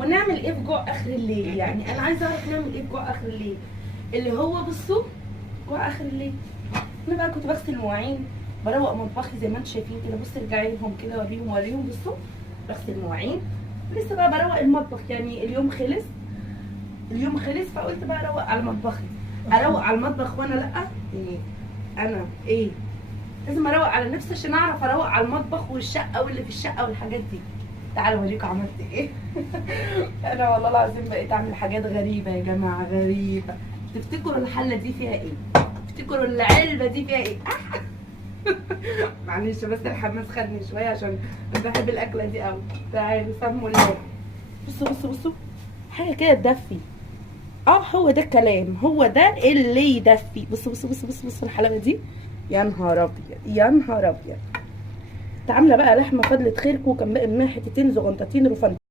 ونعمل ايه في جوع اخر الليل. يعني انا عايزه اعرف نعمل ايه في جوع اخر الليل، اللي هو بصوا جوع اخر الليل. انا بقى كنت بغسل مواعين، بروق مطبخي زي ما انتم شايفين كده. بصوا ارجعي لهم كده وريهم بصوا بغسل مواعين، لسه بقى بروق المطبخ. يعني اليوم خلص فقلت بقى اروق على مطبخي. اروق على المطبخ وانا لا ايه، انا ايه لازم اروق على نفسي عشان اعرف اروق على المطبخ والشقه واللي في الشقه والحاجات دي. تعالوا اوريكم عملت ايه. انا والله العظيم بقيت اعمل حاجات غريبه يا جماعه، غريبه. تفتكروا الحله دي فيها ايه؟ تفتكروا العلبه دي فيها ايه؟ معلش بس الحماس خدني شويه عشان بحب الاكله دي قوي. تعالوا سموا الله. بصوا حاجه كده تدفي. هو ده الكلام، هو ده اللي يدفي. بصوا الحلاوه دي. يا نهار ابيض يا نهار ابيض. عامله بقى لحمه فضلت خيركم، كان باقي منها حتتين زغنطتين رفنتين.